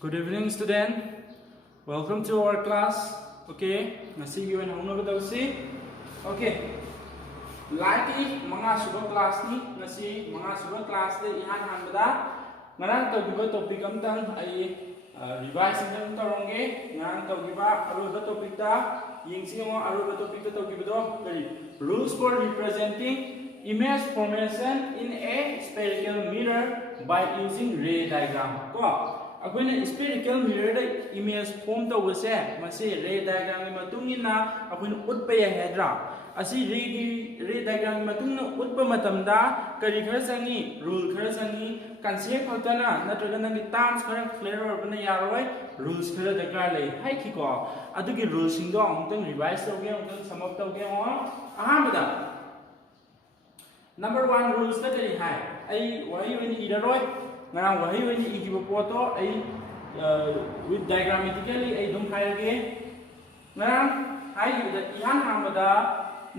Good evening, student. Welcome to our class. Okay, ngasi you and hong naga tawsi. Okay, lagi mga suba class ni ngasi mga suba class de ihan hanbada ngarang tawgiba topic amtang ay revise amtang tarongge ngarang tawgiba aruba topic da yingsi mo aruba topic da tawgiba do kari rules for representing image formation in a spherical mirror by using ray diagram ko अखोइना spherical mirror दा image form तौबसे मसे ray diagram की मतुंगिना अखोइना उतप याहेद्रा असि रे diagram की मतुंगना उतप मतमदा करी खर संगी रूल खर संगी कंसेप्ट खतना नत्रगा नंगी टर्म्स खर क्लियर ओरबना यारोय रूल्स खर दरकार ले हाइखिको अदुगी रूल सिंगो अमतंग रिवाइज तौगे अमतंग सम अप तौगे हो अहामदा नंबर 1 रूल्स दा करी हाय आई वही when इररोय ngarang wahi wani igiba poto ai with diagrammatically ai dum khairage ngarang hai da ihan hamada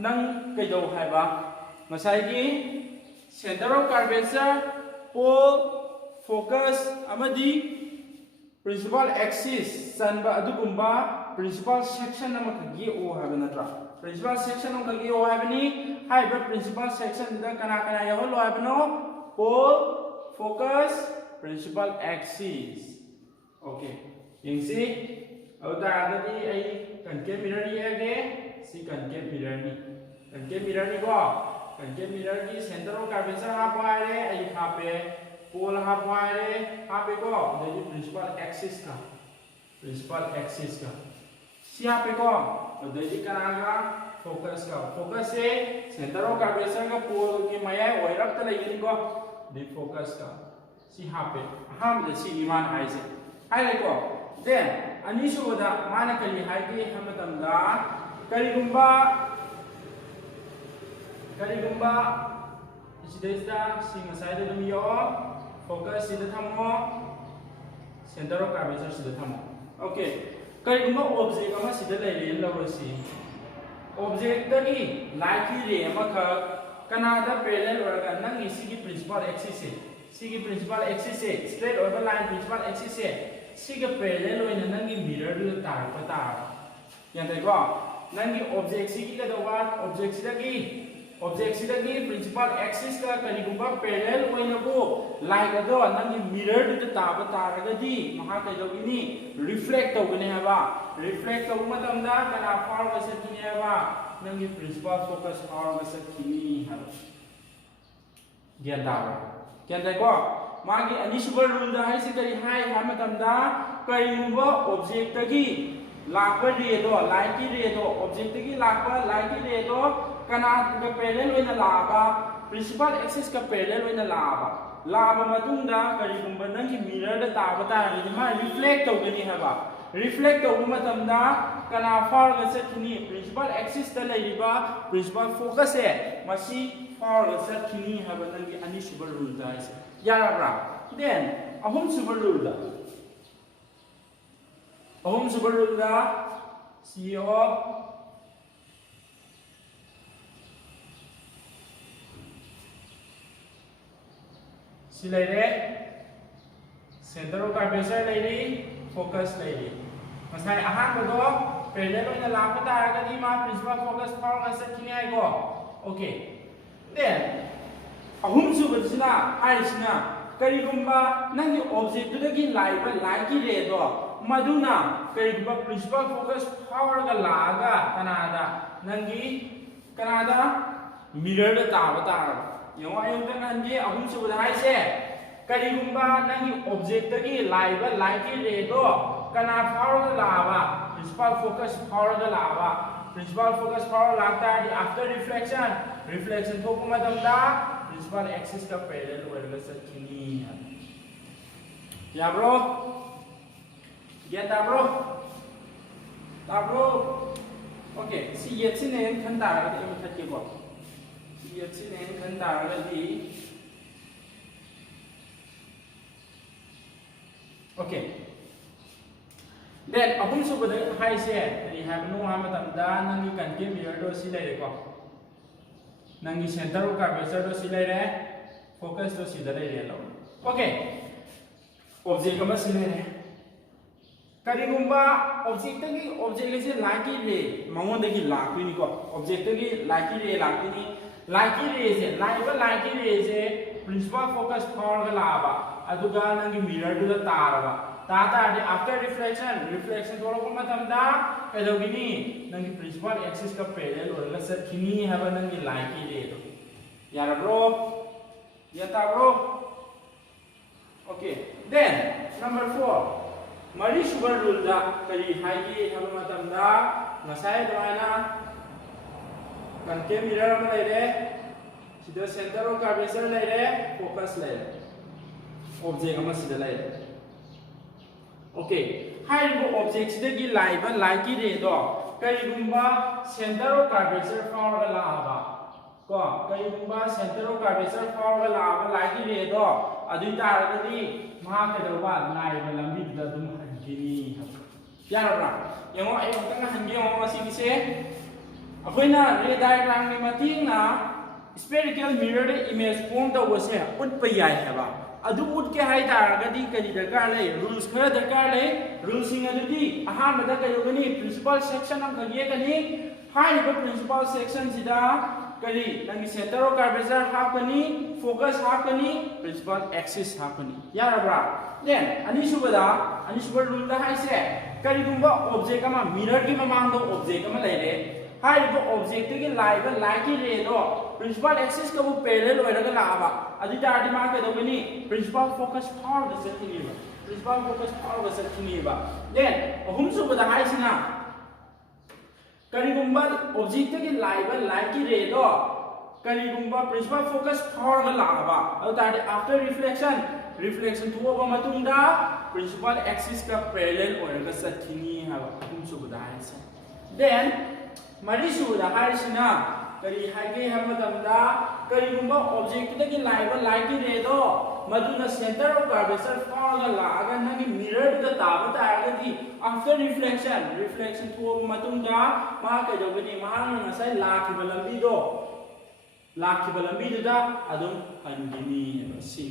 nang kaidau haiba masai gi center of curvature pole focus amadi principal axis sanba adugumba principal section amakagi o haiba natra principal section amakagi o haibani haiba principal section da kana kana yaholo haibano pole focus principal axis okay yang si auta adati ai concave mirror ni age si concave mirror ni ko concave mirror ki center of curvature ha paire ai ha pe pole ha pe ko the principal axis ka si ha pe ko the kana focus se center of curvature ka pole ki maya oirap ta lai ko the focus ka si hape ham the si iman haise hai ko then anisu da mana kali haige hamatam da karigumba isidesta si masai da dum yo focus si da thamo center of curvature si da thamo okay karigumba object ama si da lai len lawo si object da gi light ray ama kha Kanada parallel orga nang isi principal axis se straight over line principal axis se siga parallel oina nangi mirror du tar pata yan dai ko nangi object sigi ka dawa object sidagi principal axis ka kanigumba parallel oina bo like ado nangi mirror du ta pata ragadi maha ka jogini reflect togane haba reflect togu matamda kana far ka sakini haba nangi principal focus power ga sakini haba gyan dai ko magi anisuba rule da hai sikari hai hamatamda karigumba object tagi lakpa ray do light ray do object tagi lakpa light ray do kana ga parallel oina laba principal axis ka parallel oina laba matungda karigumba nangi mirror da taba ta ri ma reflect togani haba reflect togu matamda kana far ga sakini principal axis ta laiba principal focus e masi far ga sakini haba nangi anisuba rule da ise yarabra then ahum suba rule da CEO silai center of curvature lairi focus lairi masai ahan bodo parallel oina lapa taragadi ma principal focus power ga sakini ai go okay then ahum suba sina aisina karigumba nangi object dagi laiba light ray do maduna karigumba principal focus power ga laga kanada nangi kanada mirror da taba yawa ayong nangi ahum suba hai se karigumba nangi object dagi laiba light ray do kana power ga laba principal focus power ga laba principal focus power lagta after reflection ko kumadamda principal axis ka parallel orga sakini ya bro okay si yet sinen kan dar ga em thak ko si yet sinen kan dar ga di okay then ahum subada hai se ri have no hamatamda nangi concave mirror do si lai ko nangi center of curvature do si lai re focus तो सीधा ले ले लो okay object अमा से ले करिगुम्बा object से light की रे मंगोंदगी लाक्तिनी को ऑब्जेक्ट की लाइट की रे लाक्तिनी से लाइट की रे से प्रिंसिपल फोकस फाउर लाबा अदुगा नंगी मिरर दु तारबा तातारदि आफ्टर रिफ्लेक्शन थोड़को मतमदा कदोगिनी नंगी प्रिंसिपल एक्सिस का पैरेलल ओरगा सखिनी हबा नंगी लाइट की रे दो यार ब्रो याताब्रो ओके देन नंबर 4 मरी सुबर रूल दा करी हाइगी हबा मतमदा नसाय दवाना कंके मिरर अमा लेरे सिदा सेंटर ऑफ कर्वेचर लेरे फोकस लेरे ऑब्जेक्ट अमा सिदा लेरे ओके हाइबो ऑब्जेक्ट सिदगी लाइबा लाइट की रे दो करिगुम्बा सेंटर ऑफ कर्वेचर फाउर लाबा को करिगुम्बा सेंटर ऑफ कर्वेचर फाउर लाबा लाइट की रे दो अदुई तारगदी मा कदोबा लाइबा लंबी दा दुम हनगिनी यारबा यंगो आई अंतंग हनगे ओमा सिगिसे अखोइना रे डायग्राम नि मतिंगना स्पेरिकल मिरर इमेज फॉर्म तौबसे उटप याय हैबा अदु उट के हाई तारगदी करी दरकार ले रूल्स खरा दरकार ले रूल्स सिंग अदुदी अहामदा कयोगनी प्रिंसिपल सेक्शन अम खगे कनी हाइबा प्रिंसिपल सेक्शन सिदा करी नंगी सेंटर ऑफ कर्वेचर हापनी फोकस हापनी प्रिंसिपल एक्सिस हापनी यारबा देन अनिसुबा रूल दा हाइसे करिगुम्बा ऑब्जेक्ट अमा मिरर की ममांग दो ऑब्जेक्ट अमा लेरे हाइबा ऑब्जेक्ट की लाइबा लाइट की रे दो प्रिंसिपल एक्सिस का वो पैरेलल ओइरगा लाबा अदि तारदि मा के दोगनी प्रिंसिपल फोकस फाउर द सेटिंगीबा प्रिंसिपल फोकस फाउर द सेटिंगीबा देन अहुमसुबा दा हाइसिना करिगुम्बा ऑब्जेक्ट की लाइबा लाइट की रे दो करिगुम्बा प्रिंसिपल फोकस फाउर गा लाबा अदि तारदि आफ्टर रिफ्लेक्शन थोबा मतुंगदा प्रिंसिपल एक्सिस का पैरेलल ओइरगा सेटिंगी हाबा अहुमसुबा दा हाइसे देन मरीसुबा हाइसिना करी हाइगे हमदमदा करिगुम्बा ऑब्जेक्ट की लाइबा लाइट की रे दो मधुना सेंटर ऑफ कर्वेचर फाउर लागा नंगी मिरर दा ताबा तारगदी आफ्टर रिफ्लेक्शन थो मतुंगा मा कदोगनी महाना नसाय लाखिबा लंबी दुदा अदुम हनगिनी सी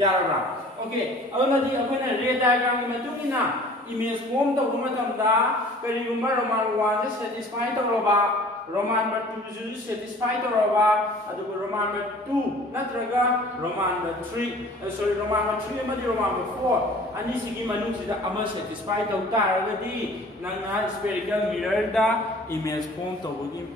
यारबा ओके अदुनादि अखोइना रे डायग्राम की मतुंगिना इमेज फॉर्म तौबा मतमदा करिगुम्बा रोमान 1 से सैटिस्फाई तौरबा रोमान नंबर 2 जो सैटिस्फाई तौरबा अदुगो रोमान नंबर 2 नत्रगा Roman number 3 sorry Roman number 3 अमदि रोमान नंबर 4 अनि सिगी मनुसिदा अमा सैटिस्फाई तौ तारगदी नंगना स्पेरिकल मिरर दा इमेज फॉर्म तौबगी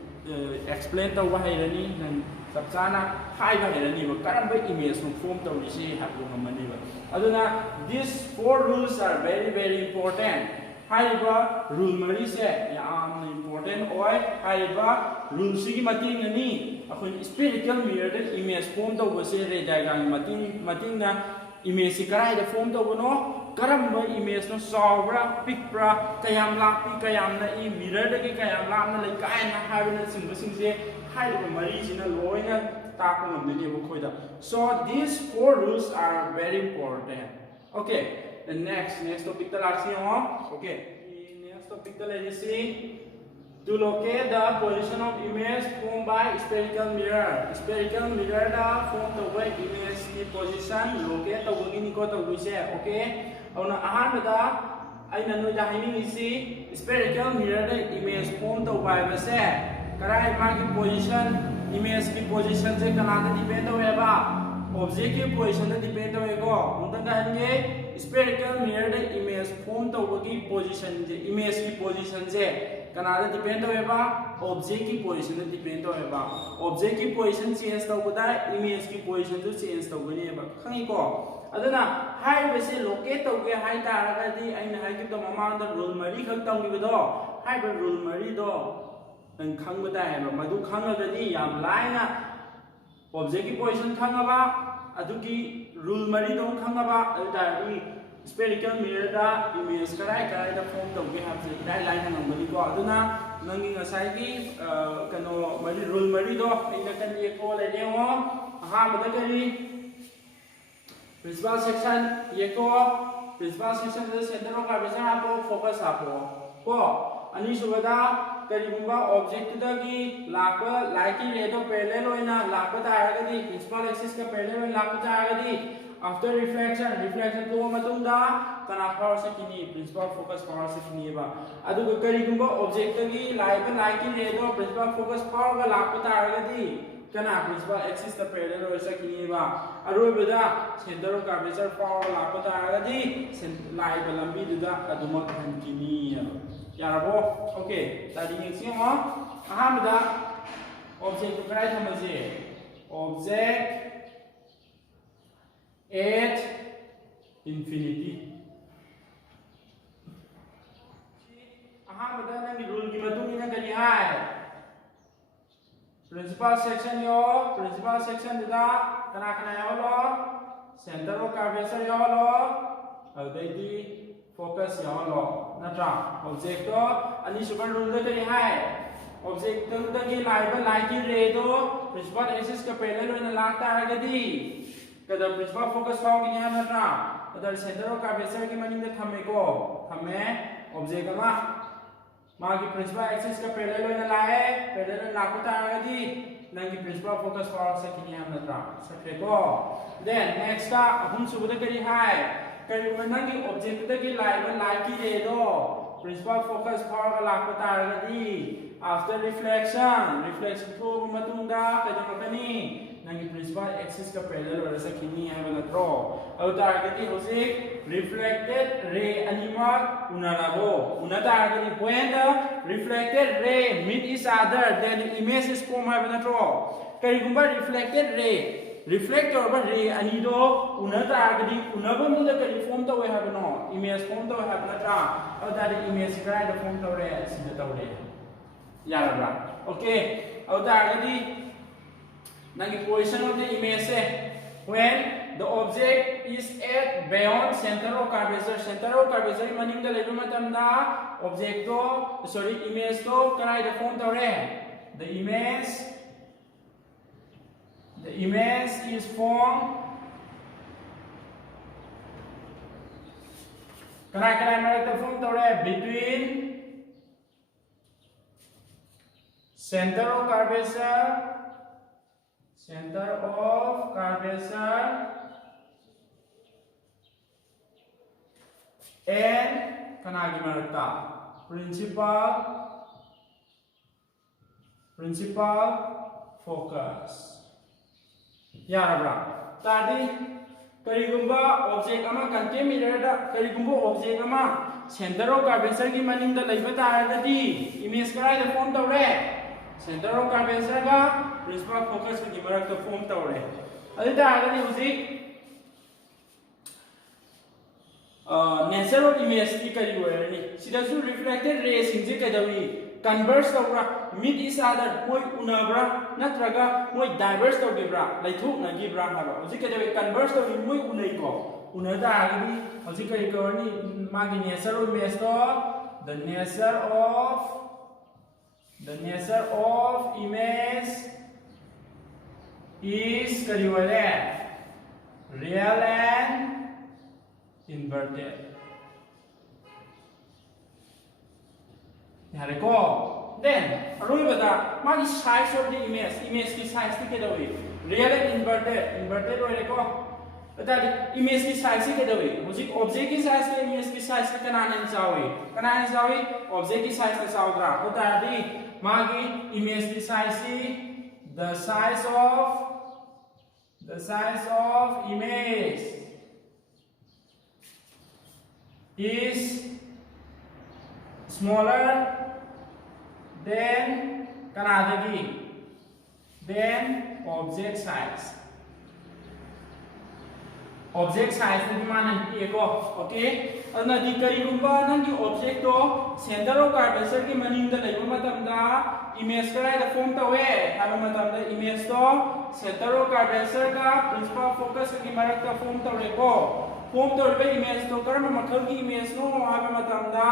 एक्सप्लेन तौबा हैरनी नंग सबचाना हाइबा हैरनी बा करम इमेज फॉर्म तौरिसी हाबो ngमनी बा अदुना this 4 rules are very important हाइबा रूल मरी से याम इम्पोर्टेंट ओय हाइबा रूल सिगी मतिंग नि अखोन स्पेरिकल मिरर द इमेज फॉर्म तौबसे रे डायग्राम मतिंग ना इमेज से कराय द फॉर्म तौबनो करम इमेज नो सॉवरा पिकप्रा कयाम लापी कयाम ना ई मिरर द कयाम लाम ना ले काय ना हाइबना सिंग से हाइबा मरी सिना लोइना ताको ngमदि बखोइदा so these 4 rules are very important okay the next topic ta laksi ho okay next topic ta le si to locate the position of image formed by spherical mirror da form the way image ni position locate to gi ni ko to gi se okay auna ahan da aina no da hini si spherical mirror da image form to by ba se karai ma ki position image की position से कनादा depend होएबा object की position से depend होएगो उनतन कहनगे spherical mirror द इमेज फॉर्म तौबगी पोजीशन जे इमेज की पोजीशन से कनादा डिपेंड होएबा ऑब्जेक्ट की पोजीशन से डिपेंड होएबा ऑब्जेक्ट की पोजीशन चेंज तौबदा इमेज की पोजीशन जो चेंज तौगनीबा खंगिको अदना हाइबे से लोकेट तौगे हाइ तारगदी आइन हाइके तो ममांद रूल मरी खक तौगिबदो हाइबे रूल मरी दो नंग खंगबदा है मधु खंगगदी याम लाइना ऑब्जेक्ट की पोजीशन खंगबा अदुगी रूल मरी दो खंगबा अदारी स्पेरिकल मिरर दा इमेज कराय दा फॉर्म तौगे हाबसे इदाय लाइन नंगबली को अदुना नंगी ngसाइगी कनो मरी रूल मरी दो इन कन ये को ले देओ हा बदा करी प्रिंसिपल सेक्शन ये को principal section the centre of curvature आपो फोकस आपो को अनि सुबदा करीगुंबा ऑब्जेक्ट दगी लापा लाइट की रे तो पैरेलल होइना लापा तारगदी प्रिंसिपल एक्सिस का पैरेलल होइना लापा तारगदी आफ्टर रिफ्लेक्शन तो मतुंदा कना पावर से किनी प्रिंसिपल फोकस पावर से किनी बा अदु करीगुंबा ऑब्जेक्ट दगी लाइट की रे तो प्रिंसिपल फोकस पावर का लापा तारगदी कना प्रिंसिपल एक्सिस का पैरेलल होइना से किनी बा अरोबदा सेंटर ऑफ कर्वेचर पावर लापा तारगदी लाइट लंबी दुदा अदुमक हंकिनी यारबो ओके तादी यंसिमो अहमदा ऑब्जेक्ट तो कराय थमजे ऑब्जेक्ट at infinity अहमदा नंगी रूल की मतुंगिना करी हाय प्रिंसिपल सेक्शन दुदा कना कना यावलो सेंटर ऑफ कर्वेचर यावलो अदैदी फोकस यावलो नत्रा ऑब्जेक्ट तो अनि सुपर रूल दे करी हाय ऑब्जेक्ट दगी लाइट की रे दो प्रिंसिपल एक्सिस का पैरेलल होइना लाता आगदी कदा प्रिंसिपल फोकस फाउंगिनी है नत्रा कदा सेंटर ऑफ कर्वेचर की मनिंग दे थमेको थमे ऑब्जेक्ट अमा मागी प्रिंसिपल एक्सिस का पैरेलल होइना लाए पैरेलल लाता आगदी नंगी प्रिंसिपल फोकस पावर से किनी है नत्रा सकेको देन नेक्स्ट का हम सुबुद करी हाय करीबन नंगी ऑब्जेक्ट दगी लाइट की रे दो प्रिंसिपल फोकस पावर का लापा तारगदी आफ्टर रिफ्लेक्शन तो मतुंदा कदमकनी नंगी प्रिंसिपल एक्सिस का पैरेलल होइना से किनी है नत्रो अउ तारगदी होसे reflected ray अनिमक उनाराबो उनातारगदी when the reflected ray meet each other then the image is formed है नत्रो करीगुंबा रिफ्लेक्टेड रे रिफ्लेक्ट और रे अनिदो उनातारगदी उनाबमुदा करी फॉर्म तो है बनो इमेज फॉर्म तो है नत्रा अउ तारगदी इमेज कराय द फॉर्म तो रे सिदा तो रे यारबा ओके अउ तारगदी नंगी पोजीशन ऑफ द इमेज से when the object is at beyond center of curvature मनिंग द लेबो मतमदा ऑब्जेक्ट तो सॉरी इमेज तो कराय द फॉर्म तो रे the image is formed कराय मारे तो फॉर्म तो रे between center of curvature and kanagi marta principal focus yarabra tadi karigumba object ama concave mirror da karigumba object ama center of curvature ki maning da laiba taragadi image karai da form tawre center of curvature ga principal focus की मरक तो form तौरे अदि तागदी हुजी nature of image की करी होयनी सिदासु reflected ray सिंजे कदवी converse तौरा mid each other मोय उनाब्रा नत्रगा मोय diverse तौगिब्रा लैथुक नगिब्रा हाबा हुजी कदवी converse तौरि मोय उनैको उनदा आगदी हुजी करी करनी मागी नेचर ऑफ इमेज तो the nature of image is real and inverted यारेको then अरुबदा मागी size of the image की size की केदवी real and inverted होरेको अतादि image की size की केदवी मुझे object की size के image की size के कनाने चावी object की size के चावद्रा अतादि मागी image की size की the size of image is smaller than object size. Object size ni mana eko, okay? Adna di kari gumba nangi object to center of curvature ki maning da laiba matamda image karai da form tawe haba matamda image to center of curvature ka principal focus ki marak ta form tawe ko form तौर image तो कर्म मखल की image no है मतमदा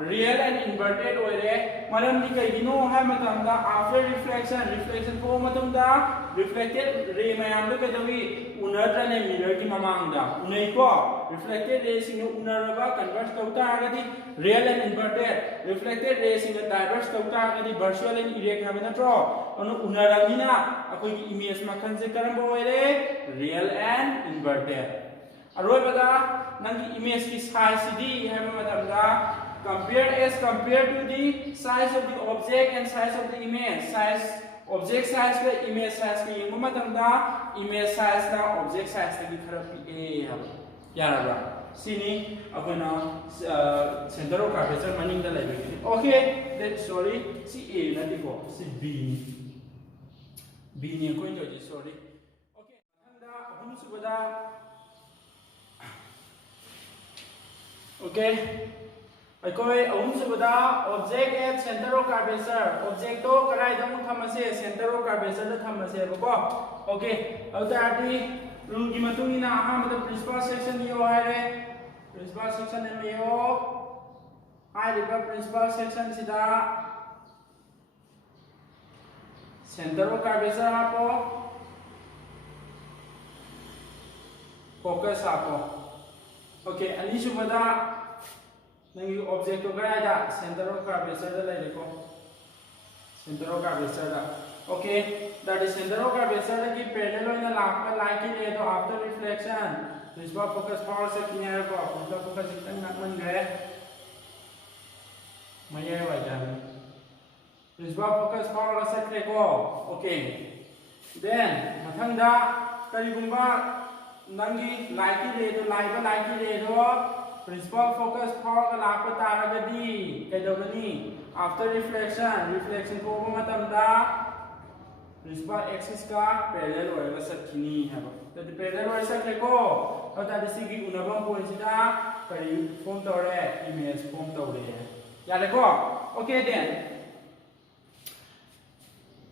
real and inverted ओरे मरम दी कई दिनो है मतमदा after reflection form मतमदा reflected ray ma'am लोग कदवी उन्नत ने mirror की ममांगदा उन्हें को reflected ray Singh उन्नरबा converse तौता आगदी real and inverted reflected ray Singh diverse तौता आगदी virtual and erect है मतरो अनु उन्नरमीना अकोई की image मखल से कर्म बोले real and inverted अरोबदा नंगी image की size दी है मतमदा compared to the size of the object and size of the image object size का image size का यंग मतमदा image size ना object size की खरा पी है यार बा सिनी अकोना center of curvature मनिंग दा लाइबे okay that sorry C a ना दिको सी b ने कोई जो जी sorry okay मतमदा हम सुबदा okay अकोई अहम सुबदा object at center of curvature object तो कराई दम थमसे सेंटर ऑफ कर्वेचर द थमसे बको ओके अवतारती रूल की मतुंगी ना हा मतलब प्रिंसिपल सेक्शन यो है रे प्रिंसिपल सेक्शन में यो हाई रिवर प्रिंसिपल सेक्शन सिदा सेंटर ऑफ कर्वेचर हापो फोकस हापो ओके अनी सुबदा नंगी ऑब्जेक्ट तो कराइदा सेंटर ऑफ कर्वेचर दा लेको सेंटर ऑफ कर्वेचर दा okay that is centre of curvature की पैरेलल होइना लाका लाइक के तो आफ्टर रिफ्लेक्शन प्रिंसिपल फोकस पावर से किनारे को प्रिंसिपल फोकस इतन नकमन गए मये वाइदा प्रिंसिपल फोकस पावर का सेट लेको ओके देन मथंगदा करिगुंबा नंगी लाइक के तो लाइक के तो principal focus power का लापा तारगदी कैदोगनी after reflection को वो मतमदा principal axis का parallel होएगा सत्किनी है तो parallel होए सकले को और ताकि सिगी उन्नबम पॉइंट सिदा करी form तोड़े image form तोड़े याद रखो okay then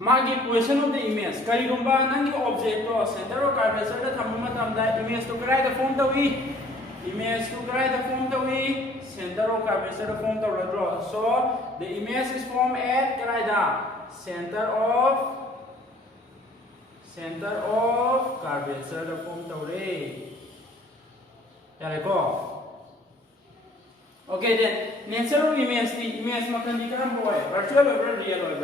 मागी position of the image करी गुंबा नंगी object तो center of curvature दा थम्म मतमदा image तो कराई दा form तोड़ी image to write the form to we center of curvature the form to draw so the image is formed at karaida center of curvature the form to re yare ko okay then nature of image the image makan di karam boy virtual or real or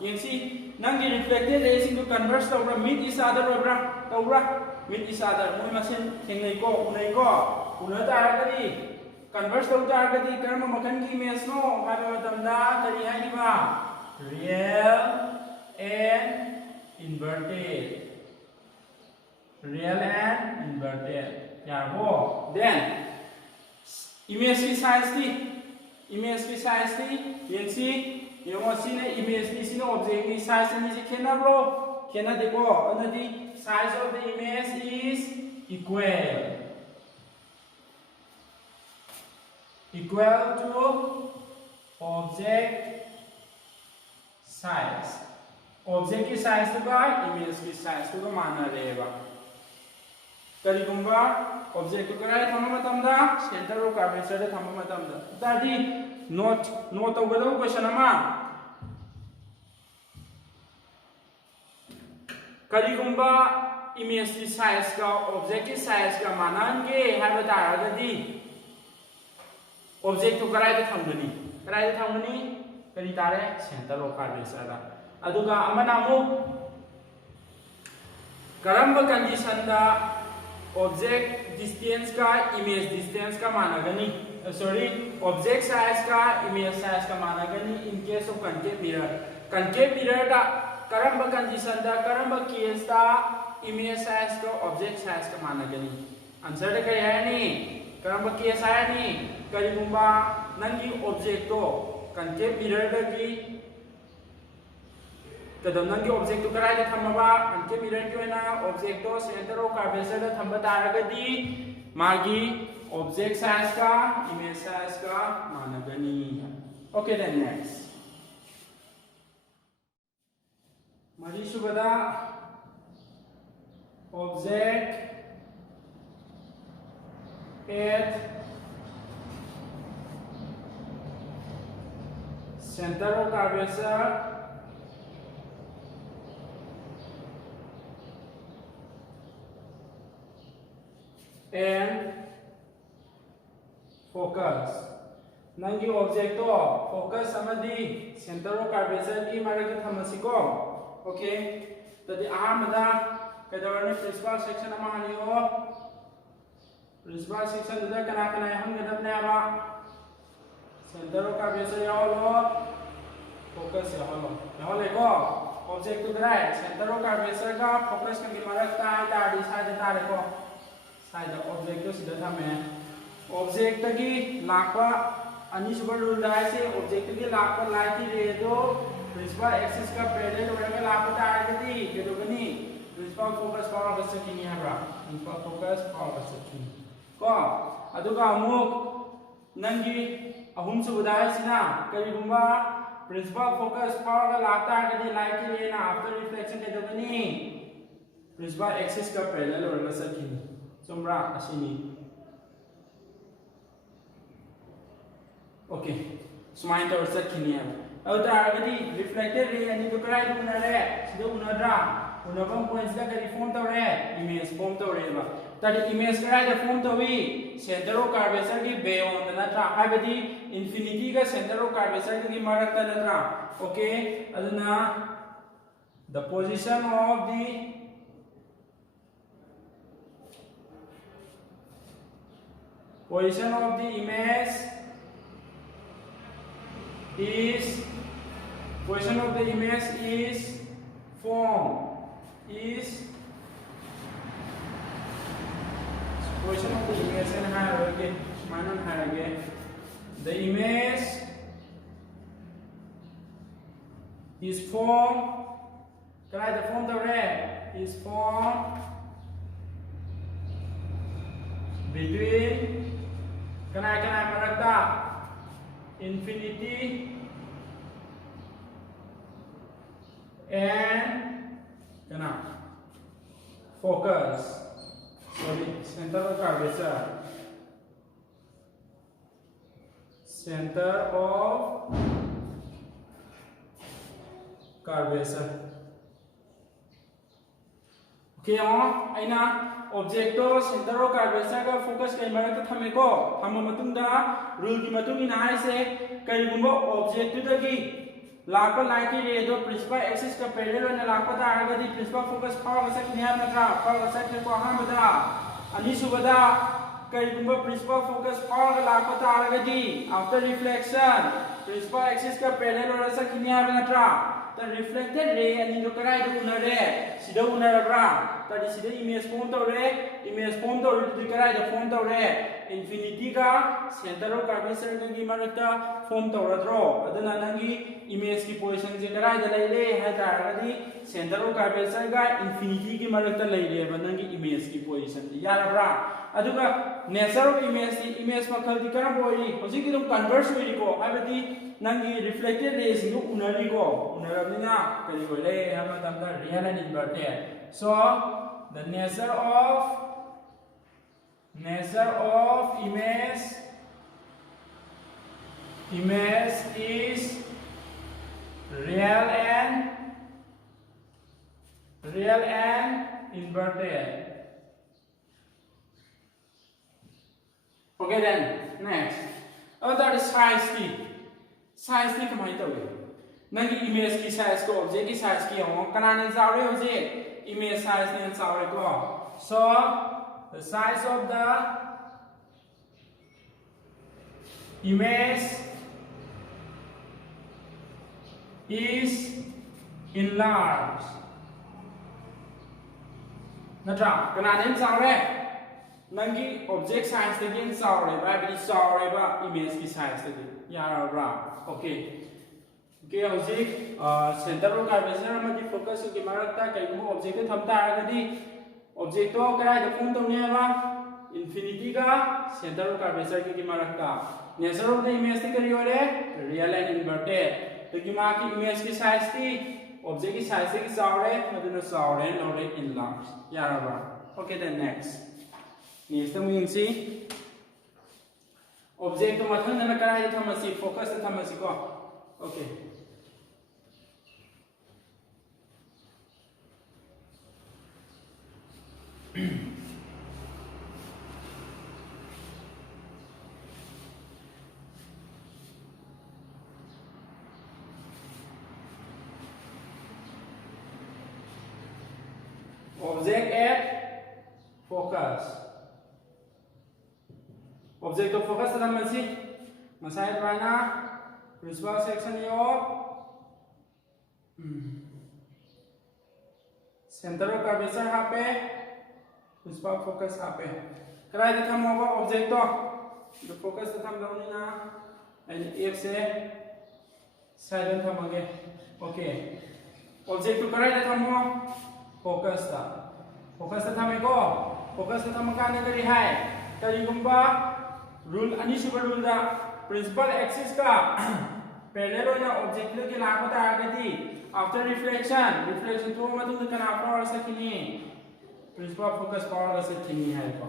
you see nang di reflected rays into converse to meet each other or meet each other moi masin thengai ko unai ko उन्हें तारगदी converse तो तारगदी कर्म मखन की image no हाबे मतमदा करी हाइबा real and inverted याबो then image की साइज थी यंसी यों सिने इमेज की सिने ऑब्जेक्ट की साइज नि से खेना ब्रो खेना देखो अनदी size of the image is equal to object size object की size तो का image की size तो का माना रहेगा करीबुंगा object तो कराए थम्मा मतमदा center of curvature दा थम्मा मतमदा तादी note तो गदो question अमा करीबुंगा image की size का object की size का माना के है बता रहा दी ऑब्जेक्ट तो कराई दा थंगनी करी तारे सेंटर ऑफ कर्वेचर दा अदुगा अमना मु करंब कंडीशन दा ऑब्जेक्ट डिस्टेंस का इमेज डिस्टेंस का मानगनी सॉरी ऑब्जेक्ट साइज का इमेज साइज का मानगनी in case of concave mirror दा करंब कंडीशन दा करंब केस दा इमेज साइज का ऑब्जेक्ट साइज का मानगनी आंसर दा क्या है नी करंब केस है नी करीबुंबा नंगी ऑब्जेक्ट तो कनकेव मिरर दगी कदम नंगी ऑब्जेक्ट तो कराई दा थम्मबा कनकेव मिरर की होना ऑब्जेक्ट तो सेंटर ऑफ कर्वेचर दा थम्बा तारगदी मागी ऑब्जेक्ट साइज का इमेज साइज का मानगनी ओके देन नेक्स्ट मरी सुबदा object at center of curvature and focus. Nangi object to focus amadi center of curvature ki marag thamasi ko. Okay. Tadi ahamada kadawani principal section amahaniyo. Principal section da kana yahan gadapne aba. Center of curvature yawalo. Focus yawalo ko. Object to right. Center of curvature ka focus kan ki marag ta di side ta ko. Side object to sida thame. Object tagi lakwa ani super rule da se object tagi lakwa light ray do principal axis ka parallel hoga lakwa targeti kedo gani principal focus power ka sakini habra principal focus power ka sakini ko aduga amuk nangi ahum su da sina kari gumba principal focus power ka lakwa targeti light ray na after reflection kedo gani principal axis ka parallel hoga sakini somra asini. Okay, smile to set kini hai. Aur targeti reflected ray ani to krai do na re, sido unadra, unabam points da kari form to re, image form to re ba. Tadi image krai da form to vi, center of curvature ki beyond na tra, hai badi infinity ka center of curvature ki marak ta na tra. Okay, aduna the position of the image is position of the image is form is position of the image and hierarchy manan hierarchy the image is form can the form the red is form between can I marakta infinity and focus. Sorry, center of curvature. Center of curvature. Okay, aina object to center of curvature ka focus kai mara ta thame ko thama matung da rule ki matung ina hai se kai gumbo object to da ki lakpa light ki ray do principal axis ka parallel na lakpa ta aga di principal focus power ka sak niya na tra power ka sak ko ha mada ani subada kai gumbo principal focus power ka lakpa ta aga di after reflection principal axis ka parallel na sak niya na tra the reflected ray ani do karai do unare sida unarabra tadi sida image form to re karai da form to re infinity ka center of curvature ka gi marakta form to radro adana nangi image ki position je karai da leile ha taragadi center of curvature ga infinity ki marakta leile ba nangi image ki position yarabra aduga nature of image makhal di kana boi hoji ki dum converse hoiri ko abadi nangi reflected rays ni unari ko unarabina kali ko le hama tamda real and inverted. So the nature of image is real and inverted. Okay, then next. That is size ki kamai to nangi image ki size ko object ki size ki ho kanane zawre hoje image size ne zawre ko. So the size of the image is enlarged. Natra kanane zawre nangi object size again zawre ba bi zawre ba image ki size again yara bra. Okay, hoji center of curvature amadi focus ki marakta kai mo object tham ta agadi object to karai da form to ne ba infinity ka center of curvature ki marakta nature of the image ki kari ore real and inverted to ki ma ki image ki size ki object ki size ki saure maduna saure no re enlarge yara bra. Okay, then next mu ying si object तो मथन ना कराई थमसी focus थमसी को okay object at focus object to focus ta masi masai raina principal section yo center of curvature hape principal focus hape krai ta tham over object to the focus ta tham dawni na and if se side tham age okay object to krai ta tham mo focus ta thame ko focus ta tham ka na kari hai kari gumba rule ani super rule da principal axis ka parallel oina object ke la ko ta agadi after reflection to matu kana power sakini principal focus power ga sakini hai ko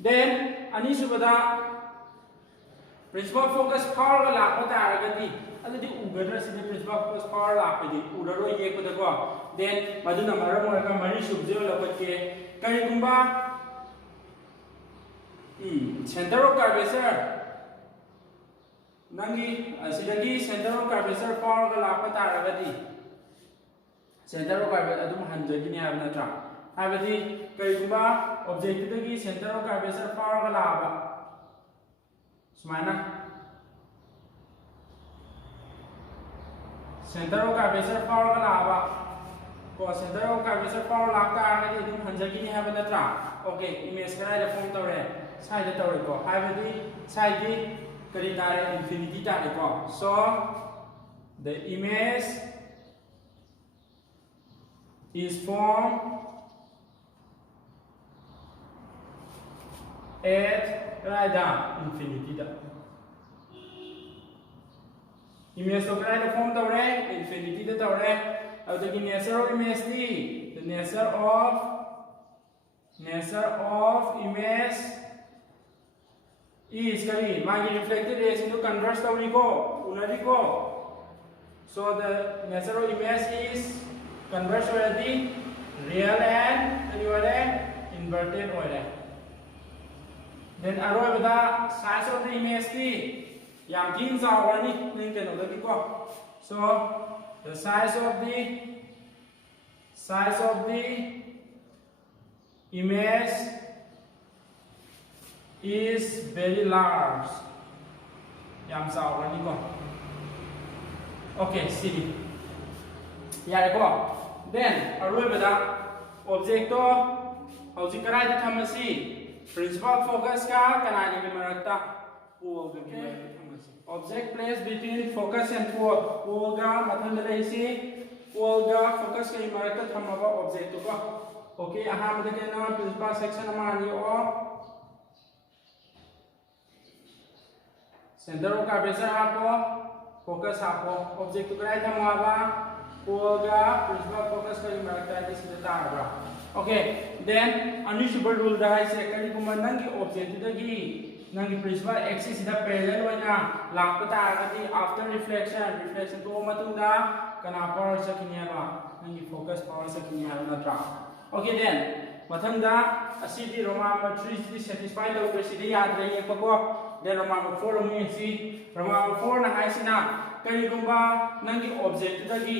then ani super da principal focus power ga la ko ta agadi adudi ugadra si principal focus power la pedi udaro ye ko da ko then maduna maram ka mari subje la ko ke kari gumba center of curvature nangi asidagi center of curvature power ga la pa taragadi center of curvature adum hanjagi ni habna tra habadi kari gumba object dagi center of curvature power ga la ba sumana center of curvature power ga la ba ko center of curvature power la ka ga di adum hanjagi ni habna tra okay image ka da form tawre side tawre ko habadi side di kari tare infinity tare ko so the image is formed at right down infinity da image to kari da form tawre infinity da tawre the nature of image the nature of image is kari magi reflected rays into converse tawri ko unari ko so the nature of image is converse already real and inverted oile then aroi bada size of the image ti yam thin jawani ning keno da ko so the size of the image is very large yam jawani ko okay see yare ko then aroi bada object to hauji karai da thamasi principal focus ka kanani bi marakta pole bi thamasi object placed between focus and pole ga mathan da reisi pole ga focus ka marakta thamaba object to ko okay aham da ke na principal section amani o center of curvature hapo focus hapo object to karai thamaba pole ga principal focus ka marakta this is the okay then unusable rule da hai se kari kuma nangi object dagi nangi principal axis da parallel oina lakpa ta agadi after reflection to matunda kana power sakini ba nangi focus power sakini ha na tra okay then mathanda asidi roma 3 is satisfied da presidi yad rahi ko then roma 4 mi si roma 4 na hai sina kari kuma nangi object dagi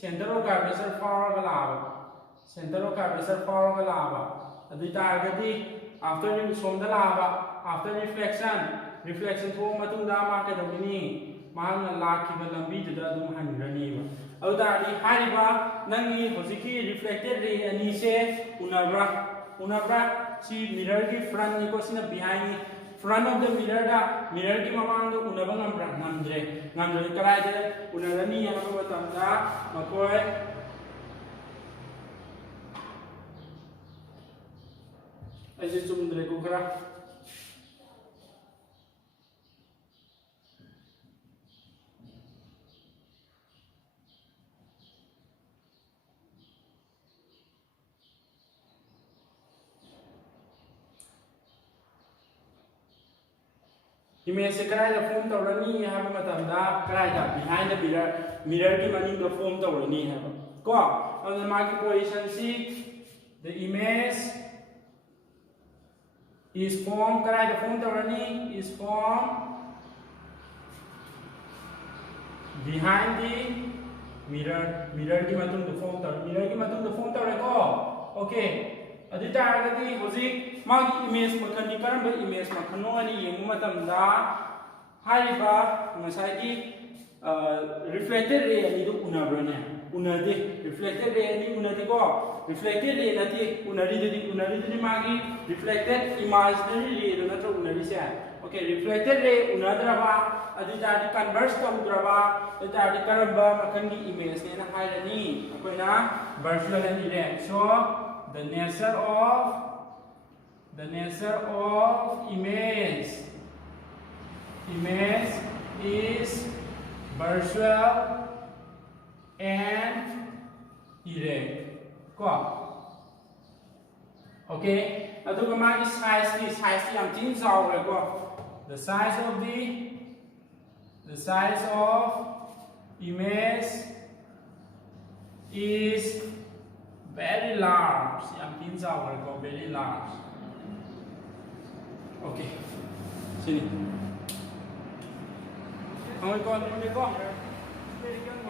center of curvature power ga laba center of curvature power ga laba adu targadi after som da laba after reflection to matunda ma ka dawini ma na lakhi ba lambi da dum hanrani ba adu tari hariba nangi hojiki reflected ray ani se unabra si mirror ki front ni ko sina behind ni front of the mirror ki mamang do unabang namdre karai de unarani ya ma tamda makoi ऐसे चुमंदरे को करा image se karai da form tawrani ha ba matam da karai da behind the mirror ki maning da form tawrani ha ba ko on ma ki position si the image is form karai da form tawrani is form behind the mirror ki matung da form taw mirror ki matung da form tawre ko okay adi taragati hoji magi image makhan ni karamba image makhano ani yemu matam da haiba ngasai ki reflected ray ani du unabrane unade reflected ray ani unade ko reflected ray nati unari magi reflected imaginary ray do natra unari se okay reflected ray unadraba adi tadi converse tawdraba adi tadi karamba makhan ki image ne na hairani akoina virtual ani re so the nature of image is virtual and erect. Ko okay aduga magi size yam tin jaw re ko the size of image is very large. Yang pinza will go very large. Okay. Sini. Ang ko.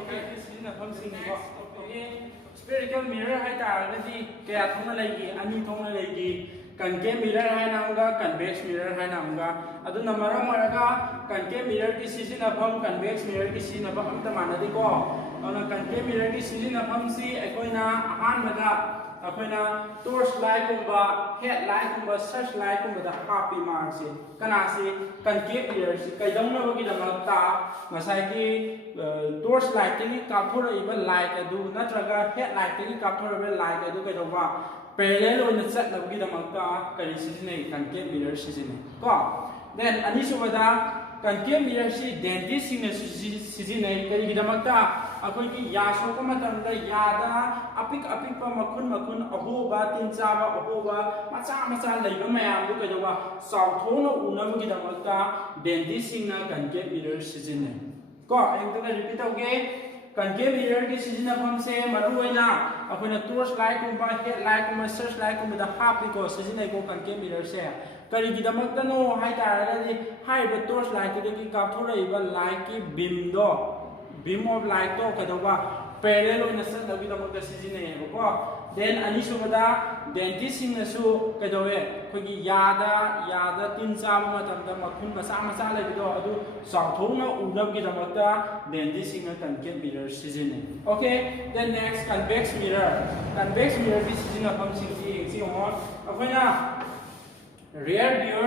Okay. Sini na pang sini ko. Okay. Spherical mirror hai ta gadi kaya thong na lagi ani thong na lagi concave mirror hai namga convex mirror hai namga adu namara maraga concave mirror ki sisina pham convex mirror ki sisina pham ta manadi ko ana concave mirror ki sisina pham si akoina ahan mada akoina torch light kumba headlight kumba searchlight kumba da happy mark se kana se concave mirror si kaidong na bagi da makta ngasai ki torch light ni kapthora iba light adu natraga headlight ni kapthora iba light adu kaidongwa parallel on set na bagi da makta kari sisine concave mirror sisine ko then ani subada concave mirror si dentist sing sisine kari gi da makta akoi ki ya so ko matam da ya da apik pa makhun ahoba tin chaba ahoba macha leiba mayam du kaidwa saw thona unam gi da makta dentist sing na concave mirror sisine ko engta repeat auge concave mirror ki sisina pham se maruina akoina torch light kumba headlight kumba searchlight kumba da happy ko sisina ko concave mirror se kari gi da makta no hai tara di hai be torch light ki kapthora iba light ki beam of light to kadawa parallel on set da gi da makta sisina he ko then ani subada dentist sing na su kadawe khogi yada tin cham matam da makhun macha le do adu sawthona unab gi da makta dentist sing na concave mirror sisine okay then next convex mirror ki sisina pham sing si on akoina rear view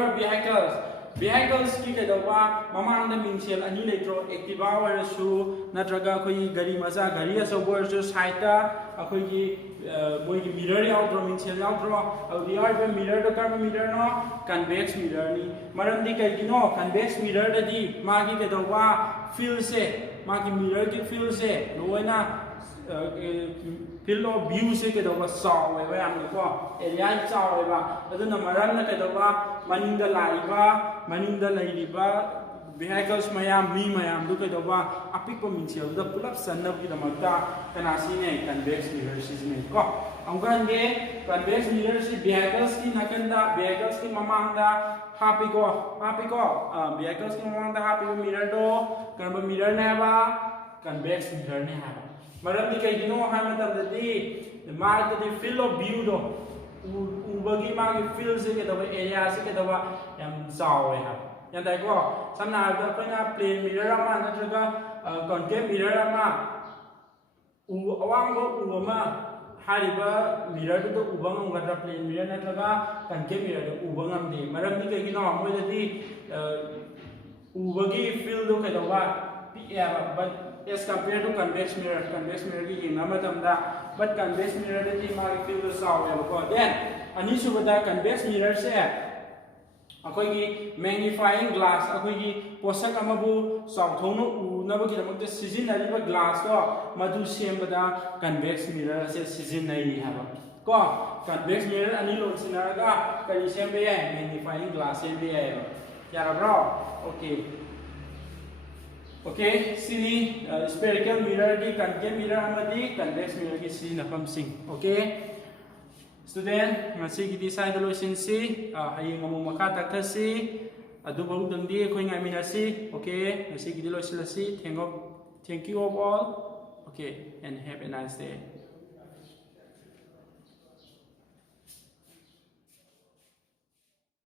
vehicles ki kadawa mamang da mingsel ani letro activa warasu natraga khoi gari macha gari asobo warasu side ta akhoi gi boy gi mirror outro mingsel outro rear view mirror to car mirror no convex mirror ni maram di kai no convex mirror da di magi kadawa field se magi mirror ki field se loina field of view se kadawa saw we am ko area saw we ba aduna maram na kadawa maninda laiba vehicles mayam mi mayam du kadawa apik pa minsel da pulap sanab gi damakta kana sine convex mirror sisine ko angkan ge convex mirror si vehicles ki nakanda vehicles ki mamangda happy ko vehicles ki mamangda happy mirror do karba mirror na ba convex mirror ne ha maram di kai gino ha matam da di mark the field of view do ubagi magi field se kadawa area se kadawa yam chaw ha yan dai ko samna da koina plane mirror ama natraga concave mirror ama awang go uma hariba mirror do ubang ngadra plane mirror natraga concave mirror do ubang am di maram di kai gino mo da di ubagi field do kadawa but as compared to convex mirror ki nama tamda but convex mirror de mari field saw ko then ani subada convex mirror se akoi gi magnifying glass akoi gi posak amabu saw thonu unaba gi damak de sijinari ba glass ko madu sembada convex mirror se sijinai haba ko convex mirror ani lon sinaga kari sembe ya magnifying glass sembe ya यारब्रो okay okay सिनी spherical mirror की concave mirror अमदी convex mirror की सी नफम सिंग okay student ngasi gidi sai da loisin si hayeng amu makha taktasi adu baru dangdi khoi ngai minasi okay ngasi gidi loisin si thank you of all okay and have a nice day